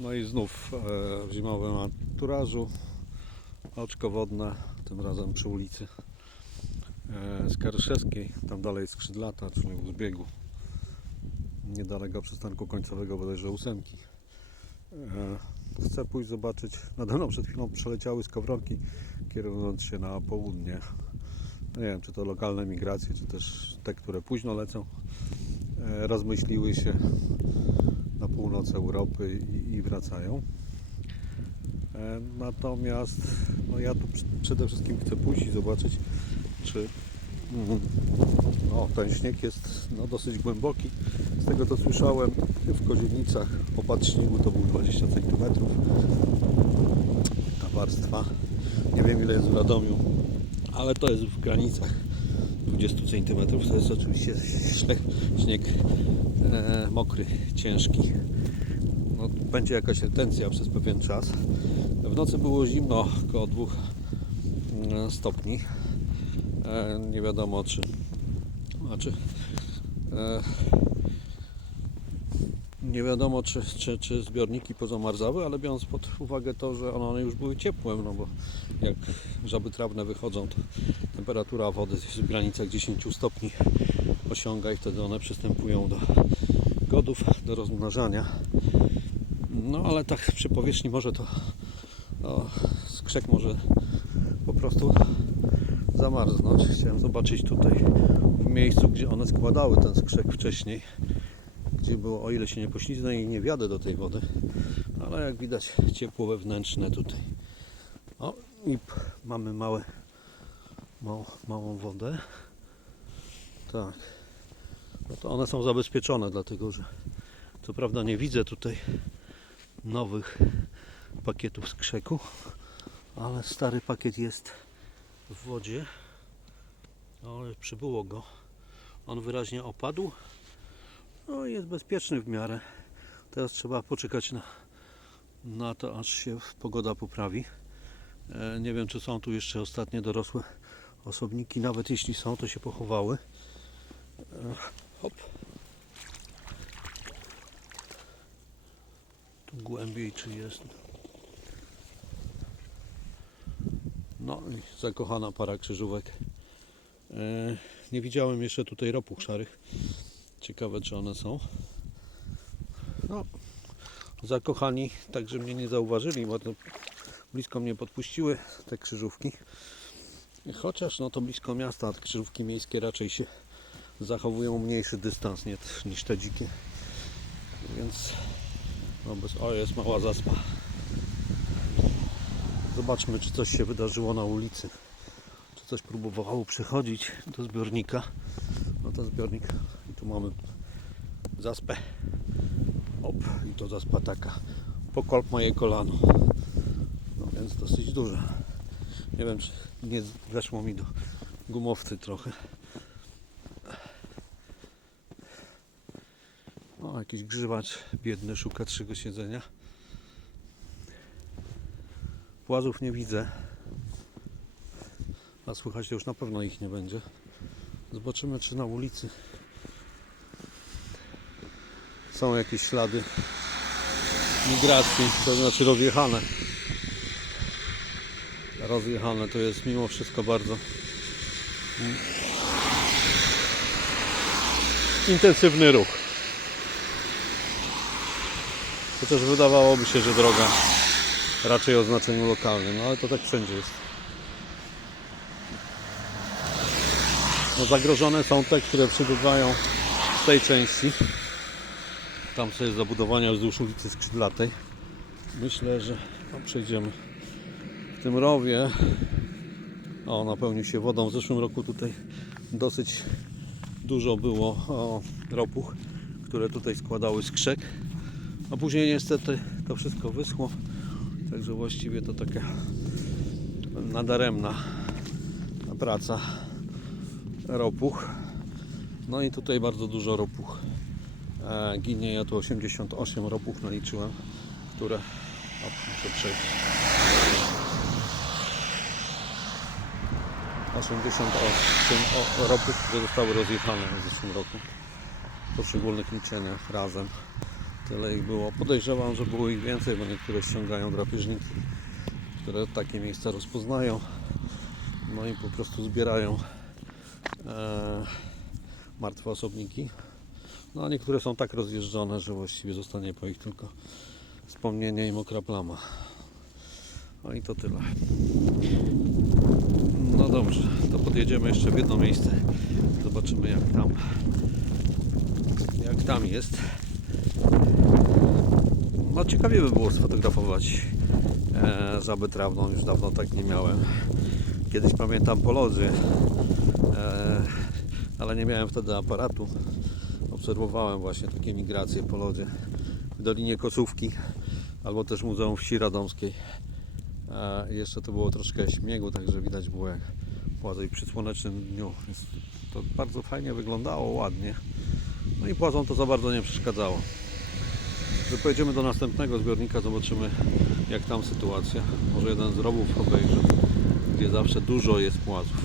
No i znów e, w zimowym anturażu. Oczko wodne, tym razem przy ulicy e, Skaryszewskiej, tam dalej skrzydlata, czyli u zbiegu niedaleko przystanku końcowego bodajże ósemki. E, chcę pójść zobaczyć, nade mną przed chwilą przeleciały skowronki kierując się na południe. Nie wiem, czy to lokalne migracje, czy też te, które późno lecą, e, rozmyśliły się północ Europy i, i wracają. E, Natomiast no ja tu pr- przede wszystkim chcę pójść i zobaczyć, czy no, ten śnieg jest no, dosyć głęboki. Z tego co słyszałem, w Kozielnicach opad śniegu to był 20 cm. Ta warstwa. Nie wiem ile jest w Radomiu, ale to jest w granicach 20 cm. To jest oczywiście śnieg, śnieg e, mokry, ciężki. No, będzie jakaś retencja przez pewien czas. W nocy było zimno, około 2 mm, stopni. E, nie wiadomo czy znaczy nie wiadomo czy, czy, czy zbiorniki pozamarzały, ale biorąc pod uwagę to, że one już były ciepłe, no bo jak żaby trawne wychodzą, to temperatura wody w granicach 10 stopni osiąga i wtedy one przystępują do godów, do rozmnażania. No ale tak przy powierzchni może to no, skrzek może po prostu zamarznąć. Chciałem zobaczyć tutaj w miejscu, gdzie one składały ten skrzek wcześniej, gdzie było, o ile się nie pośliznę i nie wjadę do tej wody, ale jak widać ciepło wewnętrzne tutaj. O i mamy małe, małą, małą wodę. Tak. No to one są zabezpieczone, dlatego że co prawda nie widzę tutaj nowych pakietów z krzeku, ale stary pakiet jest w wodzie. Ale przybyło go. On wyraźnie opadł. No i jest bezpieczny w miarę. Teraz trzeba poczekać na, na to, aż się pogoda poprawi. E, nie wiem, czy są tu jeszcze ostatnie dorosłe osobniki. Nawet jeśli są, to się pochowały. E, hop. Tu głębiej czy jest. No i zakochana para krzyżówek. E, nie widziałem jeszcze tutaj ropuch szarych. Ciekawe czy one są. No, zakochani, także mnie nie zauważyli, bo to blisko mnie podpuściły te krzyżówki. Chociaż no to blisko miasta, krzyżówki miejskie raczej się zachowują mniejszy dystans niż te dzikie. Więc no o jest mała zaspa. Zobaczmy czy coś się wydarzyło na ulicy. Czy coś próbowało przechodzić do zbiornika. No to zbiornik. I tu mamy zaspę. Op, i to zaspa taka. Po kolb moje kolano. No więc dosyć duża. Nie wiem czy nie weszło mi do gumowcy trochę. O, jakiś grzywacz biedny szuka trzego siedzenia. Płazów nie widzę. A słychać już na pewno ich nie będzie. Zobaczymy czy na ulicy są jakieś ślady migracji, to znaczy rozjechane. Rozjechane to jest mimo wszystko bardzo intensywny ruch. Chociaż wydawałoby się, że droga raczej o znaczeniu lokalnym, no ale to tak wszędzie jest. No zagrożone są te, które przybywają z tej części. Tam sobie zabudowania wzdłuż ulicy Skrzydlatej. Myślę, że przejdziemy w tym rowie. O, napełnił się wodą. W zeszłym roku tutaj dosyć dużo było o, ropuch, które tutaj składały skrzek. A później niestety to wszystko wyschło. Także właściwie to taka nadaremna praca ropuch. No i tutaj bardzo dużo ropuch e, ginie. Ja tu 88 ropuch naliczyłem, które o, muszę przejść. 88 o- ropuch, które zostały rozjechane w zeszłym roku. Po szczególnych liczeniach razem Tyle ich było. Podejrzewam, że było ich więcej, bo niektóre ściągają drapieżniki, które takie miejsca rozpoznają. No i po prostu zbierają e, martwe osobniki. No a niektóre są tak rozjeżdżone, że właściwie zostanie po ich tylko wspomnienie i mokra plama. No i to tyle. No dobrze, to podjedziemy jeszcze w jedno miejsce. Zobaczymy jak tam jak tam jest. No ciekawie by było sfotografować e, żabę trawną, już dawno tak nie miałem. Kiedyś pamiętam po lodzie, e, ale nie miałem wtedy aparatu. Obserwowałem właśnie takie migracje po lodzie w Dolinie Kosówki albo też Muzeum Wsi Radomskiej. E, jeszcze to było troszkę śniegu, także widać było jak płazy i przy słonecznym dniu. To bardzo fajnie wyglądało, ładnie. No i płazom to za bardzo nie przeszkadzało. Że pojedziemy do następnego zbiornika, zobaczymy jak tam sytuacja. Może jeden z rowów obejrzę, gdzie zawsze dużo jest płazów.